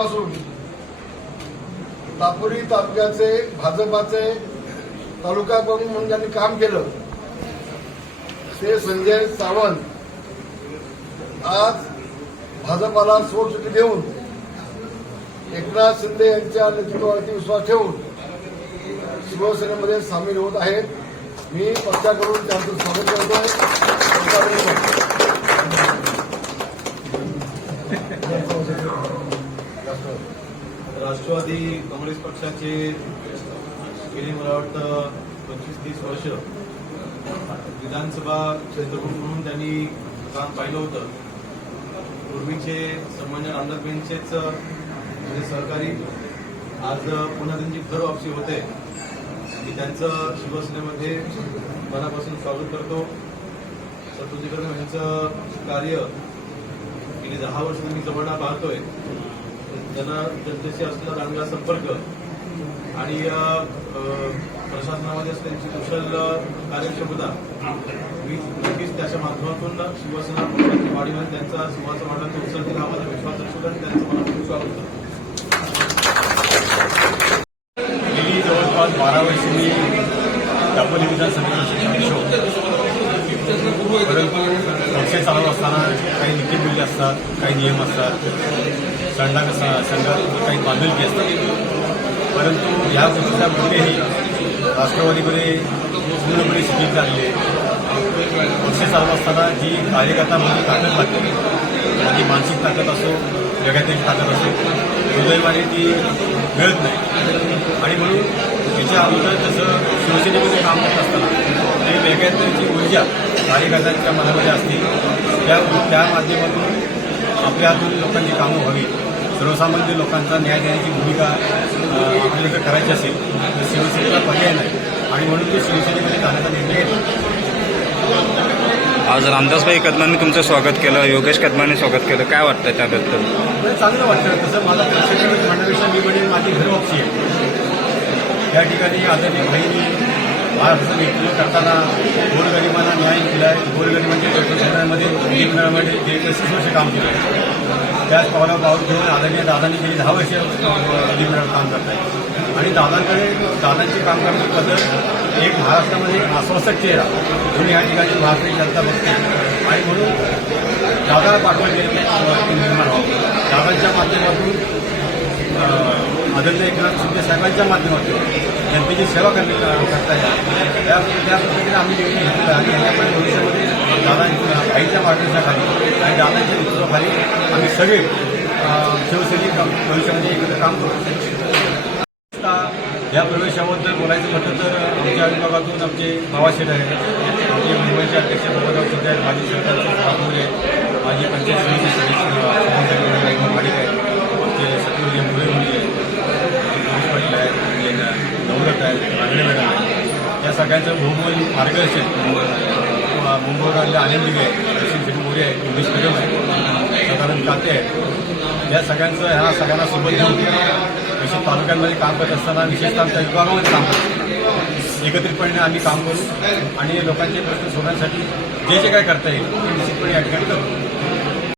वर्षापासून दापोली तालुक्याचे भाजपाचे तालुका प्रमुख म्हणून ज्यांनी काम केलं ते संजय सावंत आज भाजपाला सोडचिठ्ठी देऊन एकनाथ शिंदे यांच्या नेतृत्वावरती विश्वास ठेवून शिवसेनेमध्ये सामील होत आहेत. मी पक्षाकडून त्यांचं स्वागत करतोय. राष्ट्रवादी काँग्रेस पक्षाचे गेली मला वाटतं 25-30 वर्ष विधानसभा क्षेत्रप्रमुख म्हणून त्यांनी काम पाहिलं होतं. पूर्वीचे सन्मान्य आमदारबाईंचेच म्हणजे सहकारी आज पुन्हा त्यांची घर वापसी होते. मी त्यांचं शिवसेनेमध्ये मनापासून स्वागत करतो. शत्रुजीकरण यांचं कार्य गेली 10 वर्ष मी जवळना पाहतोय. त्यांना जनतेशी असलेला चांगला संपर्क आणि प्रशासनामध्ये त्यांची कुशल कार्यक्षमता मी नक्कीच त्याच्या माध्यमातून शिवसेना पक्षाची वाढीमध्ये त्यांचा सिंहाचा वाटाचा उचलतील हा माझा विश्वास दर्शवतो आणि त्यांचं मनापासून स्वागत करतो. गेली जवळपास 12 वर्ष मी दापोली विधानसभेचा परंतु पक्ष चालवत असताना काही नीतिमूल्य असतात, काही नियम असतात, संघात काही बांधिलकी असतात. परंतु या गोष्टीचा कुठेही राष्ट्रवादीमध्ये पूर्णपणे शिथिल झालेली आहे. पक्ष चालवत असताना जी कार्यकर्त्यामध्ये ताकद लागते, माझी मानसिक ताकद असो, जगातील ताकद असो, दुर्दैवाने ती मिळत नाही. आणि म्हणून याच्या अगोदर जसं शिवसेनेमध्ये काम करत असताना ते वेगळ्या तऱ्हेची ऊर्जा कार्यकर्त्यांच्या मनामध्ये असते. त्या माध्यमातून आपल्या हातून लोकांची कामं व्हावी, सर्वसामान्य लोकांचा न्याय देण्याची भूमिका आपल्याला जर करायची असेल तर शिवसेनेला पर्याय नाही. आणि म्हणून ते शिवसेनेमध्ये जाण्याचा निर्णय घेतला. आज रामदासभाई कदमांनी तुमचं स्वागत केलं, योगेश कदमांनी स्वागत केलं, काय वाटतं त्याबद्दल? मला चांगलं वाटतं. तसं मला पक्षाकडे म्हणण्यापेक्षा मी म्हणजे माझी घर वापसी आहे. या ठिकाणी आदरणीय भाईंनी महाराष्ट्राचं नेतृत्व करताना गोरगरिबांना न्याय दिला आहे. गोरगरिबांच्या प्रशासनामध्ये विधिमंडळामध्ये 35 वर्ष काम केलं आहे. त्याच पावलावर पाऊल घेऊन आदरणीय दादांनी गेली 10 वर्ष विधिमंडळात काम करत आहे. आणि दादांची काम करण्याची पद्धत एक महाराष्ट्रामध्ये आश्वासक चेहरा म्हणून या ठिकाणी भारतीय जनता बघते. आणि म्हणून दादाला पाठवण निर्माण व्हावं. दादांच्या माध्यमातून आदरणीय एकनाथ शिंदे साहेबांच्या माध्यमातून जनतेची सेवा करता येईल त्या पद्धतीने आम्ही निर्णय घेतलेला आहे. आणि याच्यामध्ये भविष्यामध्ये भाईच्या मार्गदर्शनाखाली आणि दादांच्या नेतृत्वाखाली आम्ही सगळे शिवसैनिक भविष्यामध्ये एकत्र काम करू. या प्रवेशाबद्दल बोलायचं म्हटलं तर आमच्या विभागातून आमचे बाबाशेठ आहेत, आमचे मुंबईचे अध्यक्ष प्रभागात सुद्धा आहेत, माजी सरकारचे बाबुरे आहेत, माजी पंचायत समिती सदस्य माडिक आहेत, आमचे शत्रुजी मुळे मुली आहेत, पोलीस पाटील आहेत, नवरत आहेत, रांगणे मॅडम आहेत. या सगळ्यांचं बहुमोल मार्गदर्शन मुंबईवरले आनंद दिघे आहेत, दक्षिण शेट्टी मोरे आहेत, इंग्लिश मीडियम आहे, सदानंद काते आहेत. या सगळ्यांना सोबत घेऊन विशेष तालुक्यांमध्ये काम करत असताना विशेषतः आमच्या विभागामध्ये काम करतो. एकत्रितपणे आम्ही काम करू आणि लोकांचे प्रश्न सोडवण्यासाठी जे काय करता येईल ते निश्चितपणे या ठिकाणी करू.